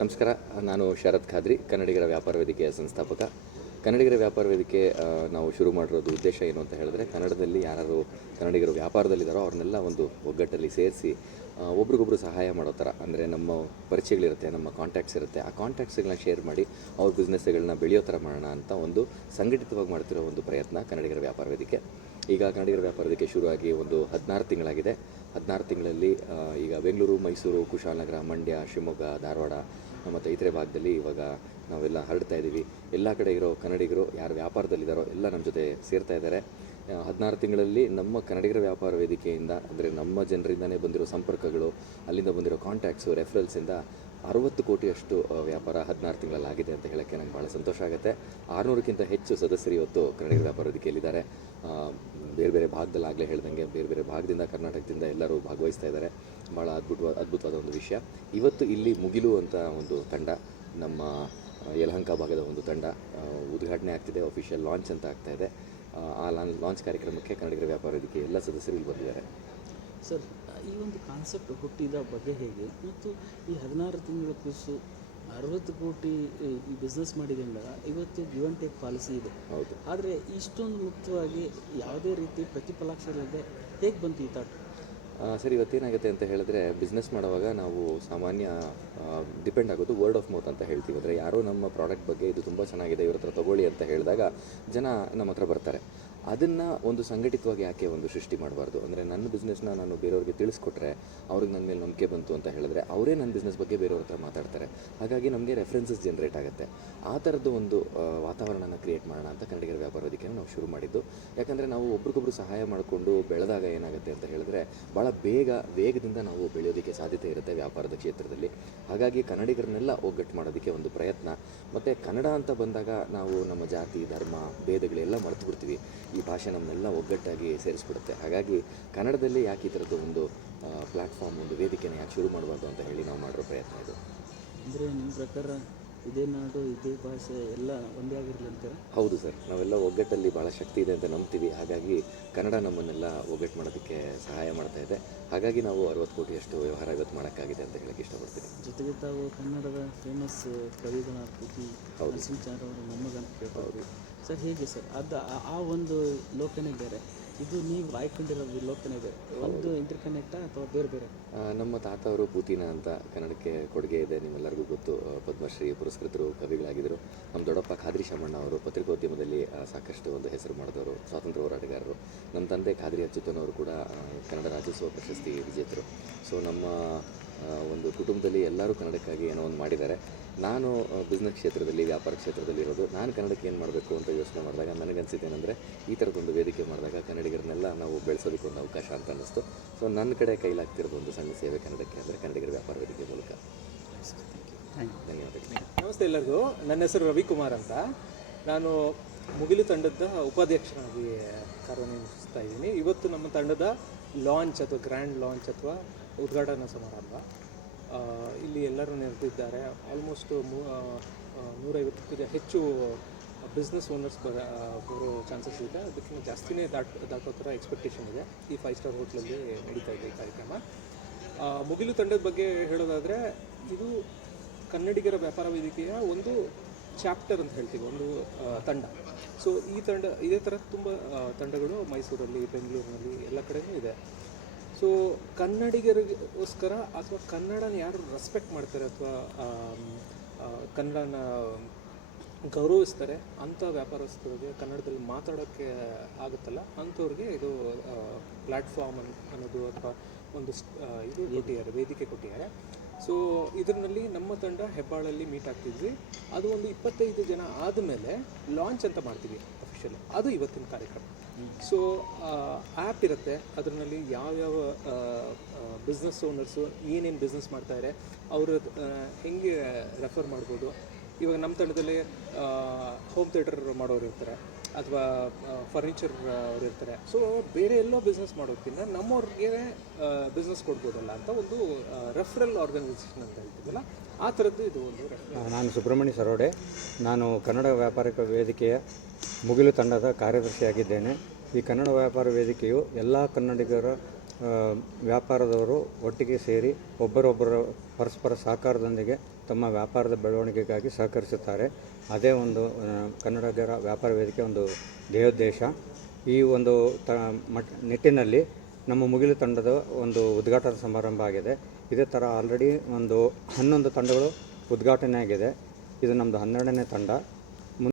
ನಮಸ್ಕಾರ. ನಾನು ಶರತ್ ಖಾದ್ರಿ, ಕನ್ನಡಿಗರ ವ್ಯಾಪಾರ ವೇದಿಕೆಯ ಸಂಸ್ಥಾಪಕ. ಕನ್ನಡಿಗರ ವ್ಯಾಪಾರ ವೇದಿಕೆ ನಾವು ಶುರು ಮಾಡಿರೋದು ಉದ್ದೇಶ ಏನು ಅಂತ ಹೇಳಿದ್ರೆ, ಕನ್ನಡದಲ್ಲಿ ಯಾರು ಕನ್ನಡಿಗರು ವ್ಯಾಪಾರದಲ್ಲಿದ್ದಾರೋ ಅವ್ರನ್ನೆಲ್ಲ ಒಂದು ಒಗ್ಗಟ್ಟಲ್ಲಿ ಸೇರಿಸಿ ಒಬ್ರಿಗೊಬ್ರು ಸಹಾಯ ಮಾಡೋ ಥರ. ಅಂದರೆ ನಮ್ಮ ಪರಿಚಯಗಳಿರುತ್ತೆ, ನಮ್ಮ ಕಾಂಟ್ಯಾಕ್ಟ್ಸ್ ಇರುತ್ತೆ, ಆ ಕಾಂಟ್ಯಾಕ್ಟ್ಸ್ಗಳನ್ನ ಶೇರ್ ಮಾಡಿ ಅವ್ರ ಬಿಸ್ನೆಸ್ಗಳನ್ನ ಬೆಳೆಯೋ ಥರ ಮಾಡೋಣ ಅಂತ ಒಂದು ಸಂಘಟಿತವಾಗಿ ಮಾಡ್ತಿರೋ ಒಂದು ಪ್ರಯತ್ನ ಕನ್ನಡಿಗರ ವ್ಯಾಪಾರ ವೇದಿಕೆ. ಈಗ ಕನ್ನಡಿಗರ ವ್ಯಾಪಾರ ವೇದಿಕೆ ಶುರುವಾಗಿ ಒಂದು 16 ತಿಂಗಳಾಗಿದೆ. 16 ತಿಂಗಳಲ್ಲಿ ಈಗ ಬೆಂಗಳೂರು, ಮೈಸೂರು, ಕುಶಾಲನಗರ, ಮಂಡ್ಯ, ಶಿವಮೊಗ್ಗ, ಧಾರವಾಡ ಮತ್ತು ಇತರೆ ಭಾಗದಲ್ಲಿ ಇವಾಗ ನಾವೆಲ್ಲ ಹರಡ್ತಾ ಇದ್ದೀವಿ. ಎಲ್ಲ ಕಡೆ ಇರೋ ಕನ್ನಡಿಗರು ಯಾರು ವ್ಯಾಪಾರದಲ್ಲಿದ್ದಾರೋ ಎಲ್ಲ ನಮ್ಮ ಜೊತೆ ಸೇರ್ತಾ ಇದ್ದಾರೆ. 16 ತಿಂಗಳಲ್ಲಿ ನಮ್ಮ ಕನ್ನಡಿಗರ ವ್ಯಾಪಾರ ವೇದಿಕೆಯಿಂದ, ಅಂದರೆ ನಮ್ಮ ಜನರಿಂದನೇ ಬಂದಿರೋ ಸಂಪರ್ಕಗಳು, ಅಲ್ಲಿಂದ ಬಂದಿರೋ ಕಾಂಟ್ಯಾಕ್ಟ್ಸು, ರೆಫರೆನ್ಸಿಂದ 60 ಕೋಟಿಯಷ್ಟು ವ್ಯಾಪಾರ 16 ತಿಂಗಳಲ್ಲಾಗಿದೆ ಅಂತ ಹೇಳೋಕ್ಕೆ ನಂಗೆ ಭಾಳ ಸಂತೋಷ ಆಗುತ್ತೆ. 600ಕ್ಕಿಂತ ಹೆಚ್ಚು ಸದಸ್ಯರು ಇವತ್ತು ಕನ್ನಡಿಗರ ವ್ಯಾಪಾರ ವೇದಿಕೆಯಲ್ಲಿದ್ದಾರೆ. ಬೇರೆ ಬೇರೆ ಭಾಗದಲ್ಲಿ ಆಗಲೇ ಹೇಳ್ದಂಗೆ ಬೇರೆ ಬೇರೆ ಭಾಗದಿಂದ, ಕರ್ನಾಟಕದಿಂದ ಎಲ್ಲರೂ ಭಾಗವಹಿಸ್ತಾ ಇದ್ದಾರೆ. ಭಾಳ ಅದ್ಭುತವಾದ ಒಂದು ವಿಷಯ. ಇವತ್ತು ಇಲ್ಲಿ ಮುಗಿಲು ಅಂತ ಒಂದು ತಂಡ, ನಮ್ಮ ಯಲಹಂಕ ಭಾಗದ ಒಂದು ತಂಡ ಉದ್ಘಾಟನೆ ಆಗ್ತಿದೆ. ಅಫಿಷಿಯಲ್ ಲಾಂಚ್ ಅಂತ ಆಗ್ತಾಯಿದೆ. ಆ ಲಾಂಚ್ ಕಾರ್ಯಕ್ರಮಕ್ಕೆ ಕನ್ನಡಿಗರ ವ್ಯಾಪಾರ ವೇದಿಕೆ ಎಲ್ಲ ಸದಸ್ಯರು ಇಲ್ಲಿ ಬಂದಿದ್ದಾರೆ. ಸರ್, ಈ ಒಂದು ಕಾನ್ಸೆಪ್ಟ್ ಹುಟ್ಟಿದ ಬಗ್ಗೆ ಹೇಗೆ, ಮತ್ತು ಈ 16 ತಿಂಗಳ ಕೂಸು 60 ಕೋಟಿ ಈ ಬಿಸ್ನೆಸ್ ಮಾಡಿದಂಗ ಇವತ್ತು ಗಿವ್ ಆ್ಯಂಡ್ ಟೇಕ್ ಪಾಲಿಸಿ ಇದೆ. ಹೌದು. ಆದರೆ ಇಷ್ಟೊಂದು ಮುಕ್ತವಾಗಿ ಯಾವುದೇ ರೀತಿ ಪ್ರತಿಫಲಾಕ್ಷ ಇಲ್ಲದೆ ಹೇಗೆ ಬಂತು ಈ ಥಾಟ್? ಸರ್, ಇವತ್ತೇನಾಗುತ್ತೆ ಅಂತ ಹೇಳಿದ್ರೆ, ಬಿಸ್ನೆಸ್ ಮಾಡುವಾಗ ನಾವು ಸಾಮಾನ್ಯ ಡಿಪೆಂಡ್ ಆಗೋದು ವರ್ಡ್ ಆಫ್ ಮೌತ್ ಅಂತ ಹೇಳ್ತೀವಿ. ಅಂದರೆ ಯಾರೋ ನಮ್ಮ ಪ್ರಾಡಕ್ಟ್ ಬಗ್ಗೆ ಇದು ತುಂಬ ಚೆನ್ನಾಗಿದೆ, ಇವ್ರ ಹತ್ರ ತೊಗೊಳ್ಳಿ ಅಂತ ಹೇಳಿದಾಗ ಜನ ನಮ್ಮ ಹತ್ರ ಬರ್ತಾರೆ. ಅದನ್ನು ಒಂದು ಸಂಘಟಿತವಾಗಿ ಯಾಕೆ ಒಂದು ಸೃಷ್ಟಿ ಮಾಡಬಾರ್ದು? ಅಂದರೆ ನನ್ನ ಬಿಸ್ನೆಸ್ನ ನಾನು ಬೇರೆಯವ್ರಿಗೆ ತಿಳಿಸ್ಕೊಟ್ರೆ ಅವ್ರಿಗೆ ನನ್ನ ಮೇಲೆ ನಂಬಿಕೆ ಬಂತು ಅಂತ ಹೇಳಿದ್ರೆ ಅವರೇ ನನ್ನ ಬಿಸ್ನೆಸ್ ಬಗ್ಗೆ ಬೇರೆಯವ್ರ ಹತ್ರ ಮಾತಾಡ್ತಾರೆ. ಹಾಗಾಗಿ ನಮಗೆ ರೆಫರೆನ್ಸಸ್ ಜನ್ರೇಟ್ ಆಗುತ್ತೆ. ಆ ಥರದ್ದು ಒಂದು ವಾತಾವರಣನ ಕ್ರಿಯೇಟ್ ಮಾಡೋಣ ಅಂತ ಕನ್ನಡಿಗರ ವ್ಯಾಪಾರ ವೇದಿಕೆನ ನಾವು ಶುರು ಮಾಡಿದ್ದು. ಯಾಕಂದರೆ ನಾವು ಒಬ್ರಿಗೊಬ್ರು ಸಹಾಯ ಮಾಡಿಕೊಂಡು ಬೆಳೆದಾಗ ಏನಾಗುತ್ತೆ ಅಂತ ಹೇಳಿದ್ರೆ, ಭಾಳ ವೇಗದಿಂದ ನಾವು ಬೆಳೆಯೋದಕ್ಕೆ ಸಾಧ್ಯತೆ ಇರುತ್ತೆ ವ್ಯಾಪಾರದ ಕ್ಷೇತ್ರದಲ್ಲಿ. ಹಾಗಾಗಿ ಕನ್ನಡಿಗರನ್ನೆಲ್ಲ ಒಗ್ಗಟ್ಟು ಮಾಡೋದಕ್ಕೆ ಒಂದು ಪ್ರಯತ್ನ. ಮತ್ತು ಕನ್ನಡ ಅಂತ ಬಂದಾಗ ನಾವು ನಮ್ಮ ಜಾತಿ, ಧರ್ಮ, ಭೇದಗಳೆಲ್ಲ ಮರೆತು ಬಿಡ್ತೀವಿ. ಈ ಭಾಷೆ ನಮ್ಮನ್ನೆಲ್ಲ ಒಗ್ಗಟ್ಟಾಗಿ ಸೇರಿಸ್ಬಿಡುತ್ತೆ. ಹಾಗಾಗಿ ಕನ್ನಡದಲ್ಲಿ ಯಾಕೆ ಈ ಥರದ್ದು ಒಂದು ಪ್ಲ್ಯಾಟ್ಫಾರ್ಮ್, ಒಂದು ವೇದಿಕೆನ ಯಾಕೆ ಶುರು ಮಾಡಬಾರ್ದು ಅಂತ ಹೇಳಿ ನಾವು ಮಾಡಿರೋ ಪ್ರಯತ್ನ ಇದು. ಅಂದರೆ ನಿಮ್ಮ ಪ್ರಕಾರ ಇದೇ ನಾಡು, ಇದೇ ಭಾಷೆ ಎಲ್ಲ ಒಂದೇ ಆಗಿರಲಿ ಅಂತೀರಾ? ಹೌದು ಸರ್, ನಾವೆಲ್ಲ ಒಗ್ಗಟ್ಟಲ್ಲಿ ಭಾಳ ಶಕ್ತಿ ಇದೆ ಅಂತ ನಂಬ್ತೀವಿ. ಹಾಗಾಗಿ ಕನ್ನಡ ನಮ್ಮನ್ನೆಲ್ಲ ಒಗ್ಗಟ್ಟು ಮಾಡೋದಕ್ಕೆ ಸಹಾಯ ಮಾಡ್ತಾ ಇದೆ. ಹಾಗಾಗಿ ನಾವು 60 ಕೋಟಿಯಷ್ಟು ವ್ಯವಹಾರ ಇವತ್ತು ಮಾಡೋಕ್ಕಾಗಿದೆ ಅಂತ ಹೇಳಕ್ಕೆ ಇಷ್ಟಪಡ್ತೀನಿ. ಜೊತೆಗೆ ತಾವು ಕನ್ನಡದ ಫೇಮಸ್ ಕವಿಗಳ ಕೃತಿ ನರಸಿಂಚಾರ್ ಅವರು ಮೊಮ್ಮಗಂತ ಕೇಳ್ಬೋದು ಸರ್. ಹೇಗೆ ಸರ್ ಅದು ಆ ಒಂದು ಲೋಕನೇ ಬೇರೆ, ಇದು ನೀವು ಆಯ್ಕೊಂಡಿರೋದು ಲೋಕನೇ ಬೇರೆ, ಒಂದು ಇಂಟರ್ಕನೆಕ್ಟಾ ಅಥವಾ ಬೇರೆ ಬೇರೆ? ನಮ್ಮ ತಾತ ಅವರು ಪೂತಿನ ಅಂತ ಕನ್ನಡಕ್ಕೆ ಕೊಡುಗೆ ಇದೆ, ನಿಮ್ಮೆಲ್ಲರಿಗೂ ಗೊತ್ತು. ಪದ್ಮಶ್ರೀ ಪುರಸ್ಕೃತರು, ಕವಿಗಳಾಗಿದ್ದರು. ನಮ್ಮ ದೊಡ್ಡಪ್ಪ ಖಾದ್ರಿ ಶಾಮಣ್ಣ ಅವರು ಪತ್ರಿಕೋದ್ಯಮದಲ್ಲಿ ಸಾಕಷ್ಟು ಒಂದು ಹೆಸರು ಮಾಡಿದವರು, ಸ್ವಾತಂತ್ರ್ಯ ಹೋರಾಟಗಾರರು. ನಮ್ಮ ತಂದೆ ಖಾದ್ರಿ ಅಚ್ಯುತನವರು ಕೂಡ ಕನ್ನಡ ರಾಜ್ಯೋತ್ಸವ ಪ್ರಶಸ್ತಿ ವಿಜೇತರು. ಸೊ ನಮ್ಮ ಒಂದು ಕುಟುಂಬದಲ್ಲಿ ಎಲ್ಲರೂ ಕನ್ನಡಕ್ಕಾಗಿ ಏನೋ ಒಂದು ಮಾಡಿದ್ದಾರೆ. ನಾನು ಬಿಸ್ನೆಸ್ ಕ್ಷೇತ್ರದಲ್ಲಿ, ವ್ಯಾಪಾರ ಕ್ಷೇತ್ರದಲ್ಲಿ ಇರೋದು. ನಾನು ಕನ್ನಡಕ್ಕೆ ಏನು ಮಾಡಬೇಕು ಅಂತ ಯೋಚನೆ ಮಾಡಿದಾಗ ನನಗನ್ಸಿದ್ದೇನೆಂದರೆ, ಈ ಥರದ್ದೊಂದು ವೇದಿಕೆ ಮಾಡಿದಾಗ ಕನ್ನಡಿಗರನ್ನೆಲ್ಲ ನಾವು ಬೆಳೆಸೋದಕ್ಕೊಂದು ಅವಕಾಶ ಅಂತ ಅನ್ನಿಸ್ತು. ಸೊ ನನ್ನ ಕಡೆ ಕೈಲಾಗ್ತಿರೋದು ಒಂದು ಸಣ್ಣ ಸೇವೆ ಕನ್ನಡಕ್ಕೆ, ಅಂದರೆ ಕನ್ನಡಿಗರ ವ್ಯಾಪಾರ ವೇದಿಕೆ ಮೂಲಕ. ಧನ್ಯವಾದಗಳು. ನಮಸ್ತೆ ಎಲ್ಲರಿಗೂ. ನನ್ನ ಹೆಸರು ರವಿಕುಮಾರ್ ಅಂತ. ನಾನು ಮುಗಿಲು ತಂಡದ ಉಪಾಧ್ಯಕ್ಷರಾಗಿ ಕಾರ್ಯನಿರ್ವಹಿಸ್ತಾ ಇದ್ದೀನಿ. ಇವತ್ತು ನಮ್ಮ ತಂಡದ ಲಾಂಚ್ ಅಥವಾ ಗ್ರ್ಯಾಂಡ್ ಲಾಂಚ್ ಅಥವಾ ಉದ್ಘಾಟನಾ ಸಮಾರಂಭ. ಇಲ್ಲಿ ಎಲ್ಲರೂ ನೆರೆದಿದ್ದಾರೆ. ಆಲ್ಮೋಸ್ಟ್ 150ಕ್ಕೂ ಹೆಚ್ಚು ಬಿಸ್ನೆಸ್ ಓನರ್ಸ್ ಬರೋ ಚಾನ್ಸಸ್ ಇದೆ. ಅದಕ್ಕಿಂತ ಜಾಸ್ತಿನೇ ದಾಟೋ ಥರ ಎಕ್ಸ್ಪೆಕ್ಟೇಷನ್ ಇದೆ. ಈ 5 ಸ್ಟಾರ್ ಹೋಟ್ಲಲ್ಲಿ ನಡೀತಾ ಇದೆ ಈ ಕಾರ್ಯಕ್ರಮ. ಮುಗಿಲು ತಂಡದ ಬಗ್ಗೆ ಹೇಳೋದಾದರೆ, ಇದು ಕನ್ನಡಿಗರ ವ್ಯಾಪಾರ ವೇದಿಕೆಯ ಒಂದು ಚಾಪ್ಟರ್ ಅಂತ ಹೇಳ್ತೀವಿ, ಒಂದು ತಂಡ. ಸೊ ಈ ತಂಡ, ಇದೇ ಥರ ತುಂಬ ತಂಡಗಳು ಮೈಸೂರಲ್ಲಿ, ಬೆಂಗಳೂರಿನಲ್ಲಿ ಎಲ್ಲ ಕಡೆಯೂ ಇದೆ. ಸೊ ಕನ್ನಡಿಗರಿಗೋಸ್ಕರ ಅಥವಾ ಕನ್ನಡನ ಯಾರು ರೆಸ್ಪೆಕ್ಟ್ ಮಾಡ್ತಾರೆ ಅಥವಾ ಕನ್ನಡನ ಗೌರವಿಸ್ತಾರೆ ಅಂಥ ವ್ಯಾಪಾರಸ್ಥರಿಗೆ ಕನ್ನಡದಲ್ಲಿ ಮಾತಾಡೋಕ್ಕೆ ಆಗುತ್ತಲ್ಲ, ಅಂಥವ್ರಿಗೆ ಇದು ಪ್ಲ್ಯಾಟ್ಫಾರ್ಮ್ ಅನ್ನೋದು ಅಥವಾ ಒಂದು ಇದು ಕೊಟ್ಟಿದ್ದಾರೆ, ವೇದಿಕೆ ಕೊಟ್ಟಿದ್ದಾರೆ. ಸೊ ಇದರಲ್ಲಿ ನಮ್ಮ ತಂಡ ಹೆಬ್ಬಾಳಲ್ಲಿ ಮೀಟ್ ಆಗ್ತಿದ್ವಿ. ಅದು ಒಂದು 25 ಜನ ಆದಮೇಲೆ ಲಾಂಚ್ ಅಂತ ಮಾಡ್ತೀವಿ ಅಫಿಷಿಯಲ್. ಅದು ಇವತ್ತಿನ ಕಾರ್ಯಕ್ರಮ. ಸೊ ಆ್ಯಪ್ ಇರುತ್ತೆ, ಅದರಲ್ಲಿ ಯಾವ್ಯಾವ ಬಿಸ್ನೆಸ್ ಓನರ್ಸು ಏನೇನು ಬಿಸ್ನೆಸ್ ಮಾಡ್ತಾಯಿದ್ದಾರೆ ಅವರು ಹೆಂಗೆ ರೆಫರ್ ಮಾಡ್ಬೋದು. ಇವಾಗ ನಮ್ಮ ತಂಡದಲ್ಲಿ ಹೋಮ್ ಥಿಯೇಟರ್ ಮಾಡೋರು ಇರ್ತಾರೆ, ಅಥವಾ ಫರ್ನಿಚರ್ ಅವ್ರು ಇರ್ತಾರೆ. ಸೊ ಬೇರೆ ಎಲ್ಲೋ ಬಿಸ್ನೆಸ್ ಮಾಡೋದಕ್ಕಿಂತ ನಮ್ಮವ್ರಿಗೆ ಬಿಸ್ನೆಸ್ ಕೊಡ್ಬೋದಲ್ಲ ಅಂತ ಒಂದು ರೆಫರಲ್ ಆರ್ಗನೈಸೇಷನ್ ಅಂತ ಹೇಳ್ತೀವಲ್ಲ, ಆ ಥರದ್ದು ಇದು ಒಂದು. ನಾನು ಸುಬ್ರಹ್ಮಣ್ಯ ಸರೋಡೆ. ನಾನು ಕನ್ನಡ ವ್ಯಾಪಾರಿಕ ವೇದಿಕೆಯ ಮುಗಿಲು ತಂಡದ ಕಾರ್ಯದರ್ಶಿಯಾಗಿದ್ದೇನೆ. ಈ ಕನ್ನಡ ವ್ಯಾಪಾರ ವೇದಿಕೆಯು ಎಲ್ಲ ಕನ್ನಡಿಗರ ವ್ಯಾಪಾರದವರು ಒಟ್ಟಿಗೆ ಸೇರಿ ಒಬ್ಬರೊಬ್ಬರ ಪರಸ್ಪರ ಸಹಕಾರದೊಂದಿಗೆ ತಮ್ಮ ವ್ಯಾಪಾರದ ಬೆಳವಣಿಗೆಗಾಗಿ ಸಹಕರಿಸುತ್ತಾರೆ. ಅದೇ ಒಂದು ಕನ್ನಡಿಗರ ವ್ಯಾಪಾರ ವೇದಿಕೆ ಒಂದು ಧ್ಯೇಯೋದ್ದೇಶ. ಈ ಒಂದು ನಿಟ್ಟಿನಲ್ಲಿ ನಮ್ಮ ಮುಗಿಲು ತಂಡದ ಒಂದು ಉದ್ಘಾಟನಾ ಸಮಾರಂಭ ಆಗಿದೆ. ಇದೇ ಥರ ಆಲ್ರೆಡಿ ಒಂದು 11 ತಂಡಗಳು ಉದ್ಘಾಟನೆ ಆಗಿದೆ. ಇದು ನಮ್ಮದು 12ನೇ ತಂಡ.